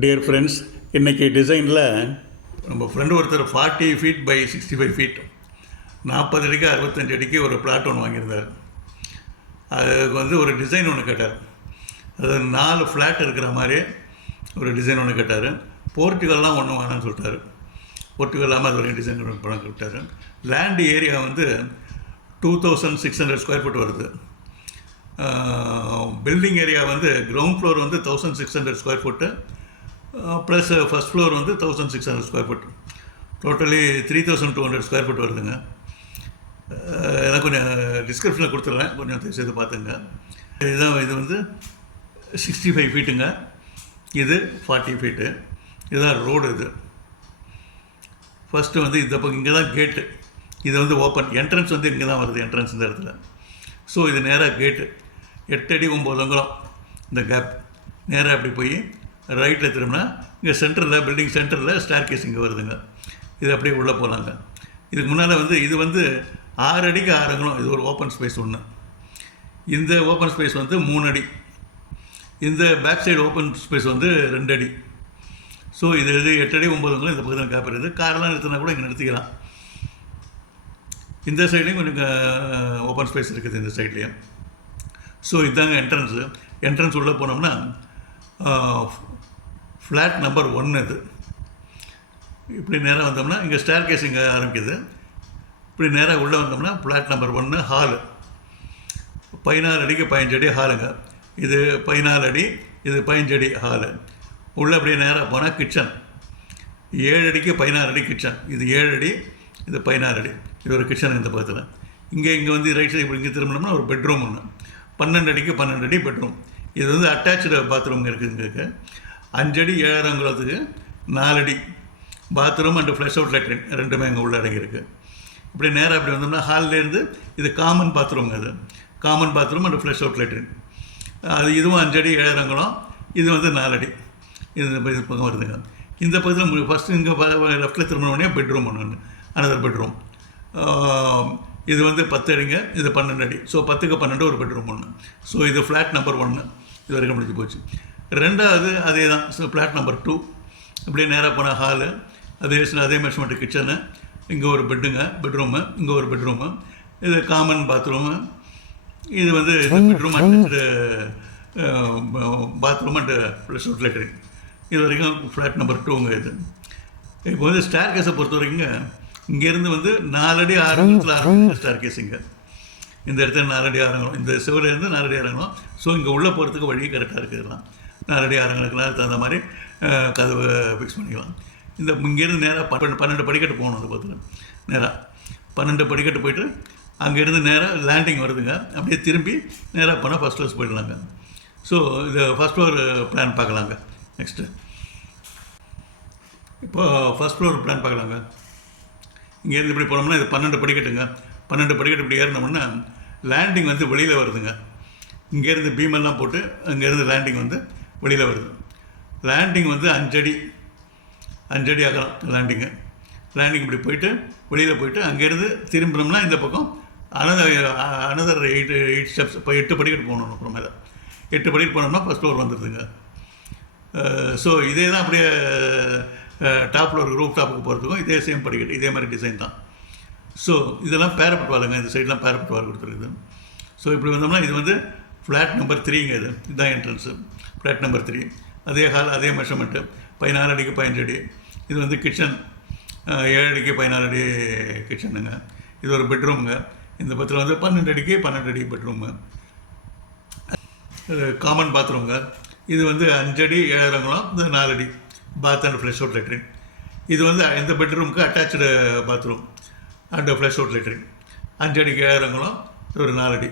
Dear friends, இன்றைக்கி டிசைனில் நம்ம ஃப்ரெண்டு ஒருத்தர் 40 ஃபீட் பை 65 ஃபீட் 40 அடிக்கு 65 அடிக்கு ஒரு பிளாட் ஒன்று வாங்கியிருந்தார். அதுக்கு வந்து ஒரு டிசைன் ஒன்று கேட்டார். அது 4 ஃப்ளாட் இருக்கிற மாதிரி ஒரு டிசைன் ஒன்று கேட்டார். போர்ட்டிகல்லாம் ஒன்றும் வேணாம்னு சொல்லிட்டார். போர்ட்டிகல் இல்லாமல் அது வரைக்கும் டிசைன் பணம் கொடுத்தாரு. லேண்ட் ஏரியா வந்து 2600 ஸ்கொயர் ஃபீட் வருது. பில்டிங் ஏரியா வந்து கிரவுண்ட் ஃப்ளோர் வந்து 1600 square feet plus first floor வந்து 1600 square feet, totally 3200 square feet வருதுங்க. எனக்கு கொஞ்சம் டிஸ்கிரிப்ஷனில் கொடுத்துட்றேன், கொஞ்சம் செய்து பார்த்துங்க. இது வந்து 65 ஃபீட்டுங்க, இது 40 ஃபீட்டு. இதுதான் ரோடு. இது ஃபஸ்ட்டு வந்து இந்த பக்கம் இங்கே தான் கேட்டு. இது வந்து ஓப்பன் என்ட்ரன்ஸ் வந்து இங்கே தான் வருது, என்ட்ரன்ஸ் இந்த இடத்துல. ஸோ இது நேராக கேட்டு 8 அடி 9 அங்குலம் இந்த கேப். நேராக அப்படி போய் ரைட்டில் திரும்பினா இங்கே சென்டரில், பில்டிங் சென்டரில் ஸ்டேர் கேஸ் இங்கே வருதுங்க. இது அப்படியே உள்ளே போகலாங்க. இதுக்கு முன்னால் வந்து இது வந்து 6 அடிக்கு 6 அங்குலம். இது ஒரு ஓப்பன் ஸ்பேஸ் ஒன்று. இந்த ஓப்பன் ஸ்பேஸ் வந்து 3 அடி. இந்த பேக் சைடு ஓப்பன் ஸ்பேஸ் வந்து 2 அடி. ஸோ இது 8 அடி 9 அங்குலம் இந்த பக்கத்தில் கேப் இருக்குது. காரெல்லாம் நிறுத்தினா கூட இங்கே நிறுத்திக்கலாம். இந்த சைட்லேயும் கொஞ்சம் ஓப்பன் ஸ்பேஸ் இருக்குது, இந்த சைட்லேயும். ஸோ இதுதாங்க என்ட்ரன்ஸு. என்ட்ரன்ஸ் உள்ளே போனோம்னா ஃப்ளாட் நம்பர் 1 இது. இப்படி நேராக வந்தோம்னா இங்கே ஸ்டேர் கேஸ் இங்கே ஆரம்பிக்குது. இப்படி நேராக உள்ளே வந்தோம்னா ஃப்ளாட் நம்பர் 1 ஹாலு. 14 அடிக்கு 15 அடி ஹாலுங்க. இது 14 அடி, இது 15 அடி ஹாலு. உள்ளே அப்படியே நேராக போனால் கிச்சன் 7 அடிக்கு 16 அடி கிச்சன். இது 7 அடி, இது 16 அடி. இது ஒரு கிச்சன் இந்த பக்கத்தில். இங்கே வந்து ரைட் சைடு இப்படி இங்கே திரும்பினோம்னா ஒரு பெட்ரூம் ஒன்று. 12 அடிக்கு 12 அடி பெட்ரூம். இது வந்து அட்டாச்சு பாத்ரூம் இருக்குது. இங்கே 5 அடி 7 அங்குலத்துக்கு 4 அடி bathroom and flush out latrine ரெண்டுமே அங்கே உள்ள அடங்கியிருக்கு. இப்படி நேராக அப்படி வந்தோம்னா ஹால்லேருந்து இது காமன் பாத்ரூம். அது common bathroom and flush out latrine. அது இதுவும் 5 அடி 7 அங்குலம். இது வந்து 4 அடி. இது பக்கம் வருதுங்க. இந்த பக்கத்தில் ஃபஸ்ட்டு இங்கே லெஃப்ட்டில் திரும்பினோடனே பெட்ரூம் ஒன்று, அனதர் பெட்ரூம். இது வந்து 10 அடிங்க, இது 12 அடி. ஸோ 10க்கு 12 ஒரு பெட்ரூம் ஒன்று. ஸோ இது ஃப்ளாட் நம்பர் 1 இது வரைக்கும் முடிஞ்சு போச்சு. ரெண்டாவது அதே தான். ஸோ ஃப்ளாட் நம்பர் 2 இப்படியே நேராக போன ஹாலு, அதே மெஷர்மெண்ட்டு கிச்சனு. இங்கே ஒரு பெட்ரூமு, இங்கே ஒரு பெட்ரூமு. இது காமன் பாத்ரூமு. இது வந்து bedroom and bathroom and flush out latrine. இது வரைக்கும் ஃப்ளாட் நம்பர் 2ங்க இது. இப்போ வந்து ஸ்டேர் கேஸை பொறுத்த வரைக்குங்க இங்கேருந்து வந்து 4 அடி 6 அங்குலத்தில் ஆரம்பிச்சு ஸ்டேர் கேஸ். இங்கே இந்த இடத்துல 4 அடி 6 அங்குலம், இந்த செவர்லேருந்து 4 அடி 6 அங்குலம். ஸோ இங்கே உள்ளே போகிறதுக்கு வழி கரெக்டாக இருக்குது. இதெல்லாம் 4 அடி 6 அங்குலத்துக்கு தகுந்த மாதிரி கதவை ஃபிக்ஸ் பண்ணிக்கலாம். இந்த இங்கேருந்து நேராக 12 படிக்கட்டு போகணும். அந்த பக்கத்தில் நேராக 12 படிக்கட்டு போய்ட்டு அங்கேருந்து நேராக லேண்டிங் வருதுங்க. அப்படியே திரும்பி நேராக போனால் ஃபஸ்ட் ஃப்ளோர்ஸ் போயிடலாங்க. ஸோ இது ஃபஸ்ட் ஃப்ளோர் பிளான் பார்க்கலாங்க. நெக்ஸ்ட்டு இப்போ ஃபஸ்ட் ஃப்ளோர் பிளான் பார்க்கலாங்க. இங்கேருந்து இப்படி போனோம்னா இது 12 படிக்கட்டுங்க. 12 படிக்கட்டு இப்படி ஏறினோம்னா லேண்டிங் வந்து வெளியில் வருதுங்க. இங்கேருந்து பீமெல்லாம் போட்டு அங்கேருந்து லேண்டிங் வந்து வெளியில் வருது. லேண்டிங் வந்து 5 அடி ஆகலாம் லேண்டிங்கு. லேண்டிங் இப்படி போயிட்டு வெளியில் போயிட்டு அங்கேருந்து திரும்பினோம்னா இந்த பக்கம் அனதர் 8 ஸ்டெப்ஸ். இப்போ 8 படிக்கட்டு போகணும். அப்புறம் மேலே 8 படிக்கட்டு போனோம்னா ஃபஸ்ட் ஃப்ளோர் வந்துடுதுங்க. ஸோ இதே தான் அப்படியே டாப் ஃப்ளோர் ரூஃப் டாப்புக்கு போகிறதுக்கும் இதே சேம் படிக்கட்டு, இதே மாதிரி டிசைன் தான். ஸோ இதெல்லாம் பேரப்பட் வாளுங்க. இந்த சைட்லாம் பேரப்பட் வால் கொடுத்துருக்குது. ஸோ இப்படி வந்தோம்னா இது வந்து ஃப்ளாட் நம்பர் 3ங்க. இதுதான் என்ட்ரன்ஸு, ஃப்ளாட் நம்பர் 3. அதே ஹால், அதே மெஷர்மெண்ட்டு 14 அடிக்கு 15 அடி. இது வந்து கிச்சன் 7 அடிக்கு 14 அடி கிச்சனுங்க. இது ஒரு பெட்ரூமுங்க. இந்த பக்கத்தில் வந்து 12 அடிக்கு 12 அடி பெட்ரூமு. காமன் பாத்ரூமுங்க. இது வந்து 5 அடி 7 அங்குலம், இது 4 அடி bath and flush out latrine. இது வந்து இந்த பெட்ரூமுக்கு attach bathroom and flush out latrine. 5 அடிக்கு 7 அங்குலம், இது ஒரு 4 அடி.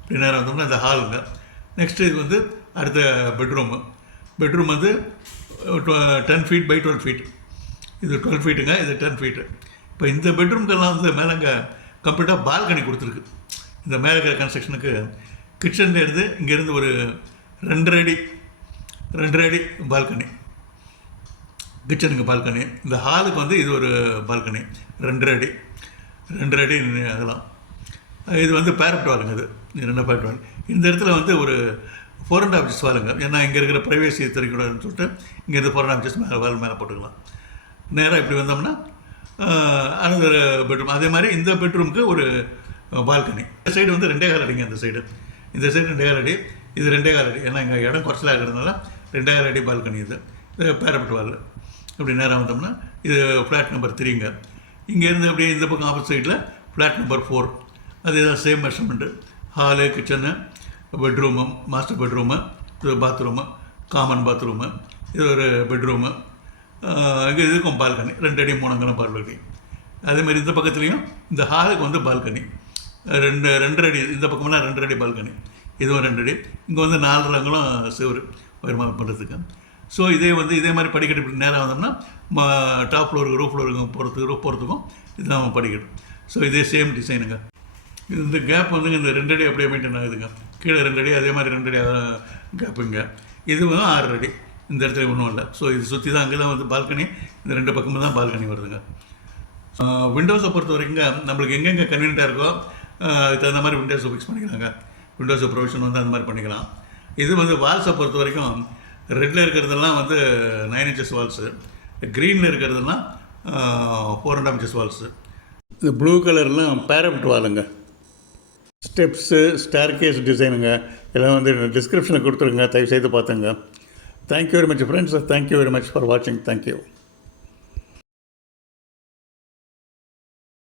இப்படி நேரம் வந்தோம்னா இந்த ஹாலுங்க. நெக்ஸ்ட்டு இது வந்து அடுத்த பெட்ரூமு. பெட்ரூம் வந்து 10 ஃபீட் பை 12 ஃபீட். இது 12 ஃபீட்டுங்க, இது 10 ஃபீட்டு. இப்போ இந்த பெட்ரூம்க்கெல்லாம் வந்து மேலேங்க கம்ப்ளீட்டாக பால்கனி கொடுத்துருக்கு. இந்த மேலே இருக்கிற கன்ஸ்ட்ரக்ஷனுக்கு கிச்சன்லேருந்து இங்கேருந்து ஒரு 2 அடி பால்கனி. கிச்சனுக்கு பால்கனி. இந்த ஹாலுக்கு வந்து இது ஒரு பால்கனி 2 அடி ஆகலாம். இது வந்து பேரப்ட் வாலுங்க. இது 2 பேரப்ட் வால். இந்த இடத்துல வந்து ஒரு 4.5 inches வாலுங்க. ஏன்னா இங்கே இருக்கிற ப்ரைவேசி தெரிவிக்கூடாதுன்னு சொல்லிட்டு இங்கேருந்து 4.5 inches மேலே போட்டுக்கலாம். நேராக இப்படி வந்தோம்னா அனதர் பெட்ரூம். அதே மாதிரி இந்த பெட்ரூமுக்கு ஒரு பால்கனி. இந்த சைடு வந்து 2.25 அடிங்க. அந்த சைடு இந்த சைடு 2.25 அடி, இது 2.25 அடி. ஏன்னா இங்கே இடம் குறைச்சலாக இருக்கிறதுனால 2.25 அடி பால்கனி. இது பேரப்பட்டு வால். இப்படி நேராக வந்தோம்னா இது ஃப்ளாட் நம்பர் 3ங்க. இங்கேருந்து அப்படியே இந்த பக்கம் ஆப்போசிட் சைடில் ஃப்ளாட் நம்பர் 4. அதே தான் same measurement. Hall, kitchen, bedroom, master bedroom, இது பாத்ரூமு, காமன் பாத்ரூமு, இது ஒரு பெட்ரூமு. இங்கே இதுக்கும் பால்கனி 2 அடி 3 அங்கலம் பால்கனி. அதேமாதிரி இந்த பக்கத்துலேயும் இந்த ஹாலுக்கு வந்து பால்கனி 2 அடி. இந்த பக்கம்னா 2 அடி பால்கனி, இதுவும் 2 அடி. இங்கே வந்து 4 அங்கலம் சிவரு வருமானம் பண்ணுறதுக்கு. ஸோ இதே மாதிரி படிக்கட்டு இப்படி நேராக வந்தோம்னா டாப் ஃப்ளோருக்கு ரூஃப் ஃப்ளோருக்கு ரூஃப் போகிறதுக்கும் இதுதான் படிக்கட்டு. ஸோ இதே சேம் டிசைனுங்க. இந்த கேப் வந்துங்க இந்த 2 அடி அப்படியே மெயின்டைன் ஆகுதுங்க. கீழே 2 அடி, அதே மாதிரி 2 அடி கேப்புங்க. இது வந்து 6 அடி. இந்த இடத்துல ஒன்றும் இல்லை. ஸோ இது சுற்றி தான் அங்கே தான் வந்து பால்கனி. இந்த 2 பக்கமும் தான் பால்கனி வருதுங்க. விண்டோஸை பொறுத்த வரைக்குங்க நம்மளுக்கு எங்கெங்கே கன்வீனியண்ட்டாக இருக்கோ அதுக்கு தகுந்த மாதிரி விண்டோஸை ஃபிக்ஸ் பண்ணிக்கலாங்க. விண்டோஸை ப்ரொவிஷன் வந்து அந்த மாதிரி பண்ணிக்கலாம். இது வந்து வால்ஸை பொறுத்த வரைக்கும் ரெட்டில் இருக்கிறதெல்லாம் வந்து 9 inches வால்ஸு, க்ரீனில் இருக்கிறதெல்லாம் 4.5 inches வால்ஸு. இந்த ப்ளூ கலர்லாம் பேரப்ட் வாலுங்க. ஸ்டெப்ஸு, ஸ்டேர்கேஸ் டிசைனுங்க எல்லாம் வந்து டிஸ்கிரிப்ஷனில் கொடுத்துருங்க. தயவுசெய்து பார்த்துங்க. Thank you very much friends. Thank you very much for வாட்சிங். தேங்க்யூ.